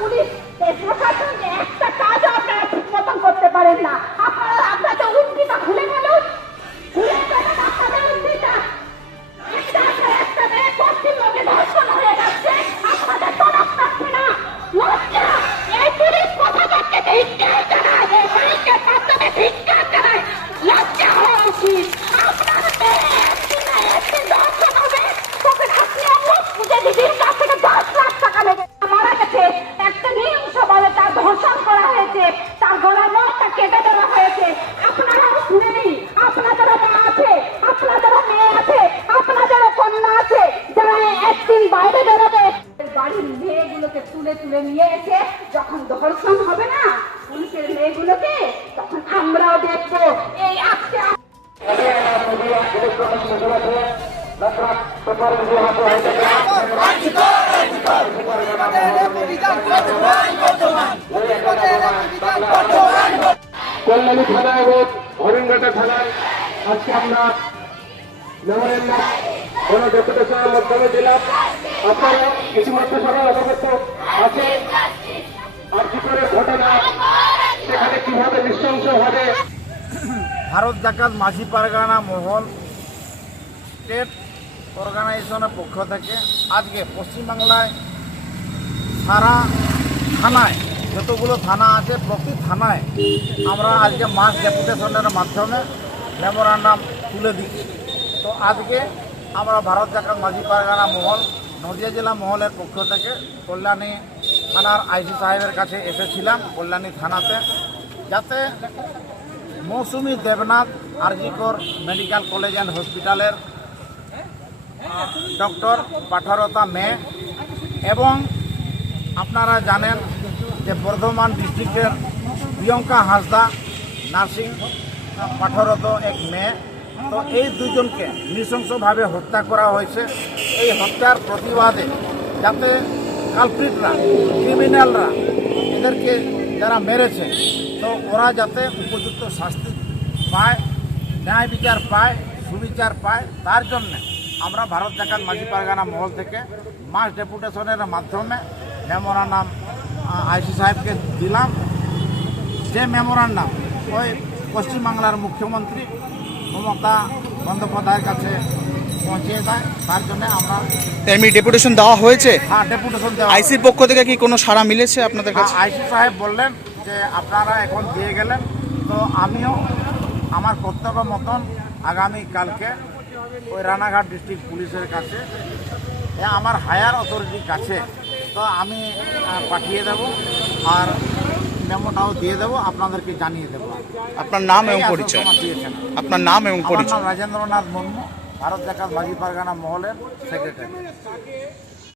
Police প্রশাসন একটা কাজও আপনারা ঠিক মতন করতে পারেন না। আপনাদের উন্নতিটা খুলে ফেলুন, খুলে ফেলুন আপনাদের উন্নতিটা। একটা মেয়ে পশ্চিমবঙ্গে ধর্ষণ হয়ে যাচ্ছে, আপনাদের তরফ থাকছে না। লজ্জা! এই পুলিশ প্রশাসনকে ধিক্কার জানায়, এই পুলিশকে মাধ্যমে ধিক্কার জানায়। লজ্জা হওয়া উচিত। আপনার মেয়ে একদিন ধর্ষণ হবে, তখন আপনি মুখ বুঝে দিদির কাছ থেকে 10 লাখ টাকা লেগে মারা গেছে। একটা নৃশংসভাবে তার ধর্ষণ করা হয়েছে, তার গলার নখটা কেটে দেওয়া হয়েছে। আপনারাও শুনে নিন, আপনাদেরও মা আছে, আপনাদেরও মেয়ে আছে, আপনাদেরও কন্যা আছে, যারা একদিন বাইরে বেরোবে। বাড়ির মেয়েগুলোকে তুলে তুলে নিয়ে এসে যখন ধর্ষণ হবে না পুলিশের মেয়েগুলোকে, তখন আমরাও দেখবো। এই আজকে কল্যাণী থানা এবং হরিণঘাটা থানায় আজকে আমরা মেমোরেন্ডাম কোন ডেপুটেশনের মাধ্যমে দিলাম। আপনারা ইতিমধ্যে সবাই অবগত আছে আর্যিকরের ঘটনা, সেখানে কিভাবে নৃশংসভাবে ভারত জাকাত মাঝি পারগানা মহল স্টেট অর্গানাইজেশনের পক্ষ থেকে আজকে পশ্চিমবাংলায় সারা থানায় যতগুলো থানা আছে প্রতি থানায় আমরা আজকে মাস ডেপুটেশনের মাধ্যমে মেমোরান্ডাম তুলে দিচ্ছি। তো আজকে আমরা ভারত জাকাত মাঝি পারগানা মহল নদিয়া জেলা মহলের পক্ষ থেকে কল্যাণী থানার আইসি সাহেবের কাছে এসেছিলাম কল্যাণী থানাতে, যাতে Mousumi Debnath RG Kar medical college and হসপিটালের ডক্টর পাঠরতা মেয়ে এবং আপনারা জানেন যে বর্ধমান ডিস্ট্রিক্টের প্রিয়ঙ্কা হাঁসদা নার্সিং পাঠরত এক মেয়ে। তো এই দুজনকে নৃশংসভাবে হত্যা করা হয়েছে। এই হত্যার প্রতিবাদে যাতে কালপ্রিটরা ক্রিমিনালরা এদেরকে যারা মেরেছে তো ওরা যাতে উপযুক্ত শাস্তি পায়, ন্যায় বিচার পায়, সুবিচার পায়, তার জন্যে আমরা ভারত জাকাত মাঝি পারগানা মহল থেকে মাস ডেপুটেশনের মাধ্যমে মেমোরান্ডাম আইসি সাহেবকে দিলাম। যে মেমোরান্ডাম ওই পশ্চিমবাংলার মুখ্যমন্ত্রী মমতা বন্দ্যোপাধ্যায়ের কাছে পৌঁছে দেয়, তার জন্য আমরা এমনি ডেপুটেশন দেওয়া হয়েছে। হ্যাঁ ডেপুটেশন দেওয়া। আইসির পক্ষ থেকে কি কোনো সাড়া মিলেছে আপনাদের কাছে? আইসি সাহেব বললেন যে আপনারা এখন দিয়ে গেলেন, তো আমিও আমার কর্তব্য মতন আগামীকালকে ওই রানাঘাট ডিস্ট্রিক্ট পুলিশের কাছে আমার হায়ার অথরিটির কাছে তো আমি পাঠিয়ে দেব আর মেমোটাও দিয়ে দেবো, আপনাদেরকে জানিয়ে দেবো। আপনার নাম এবং পরিচয়? আপনার নাম এবং পরিচয়? রাজেন্দ্রনাথ মুর্মু, ভারত জাকাত মাঝি পারগানা মহলের সেক্রেটারি।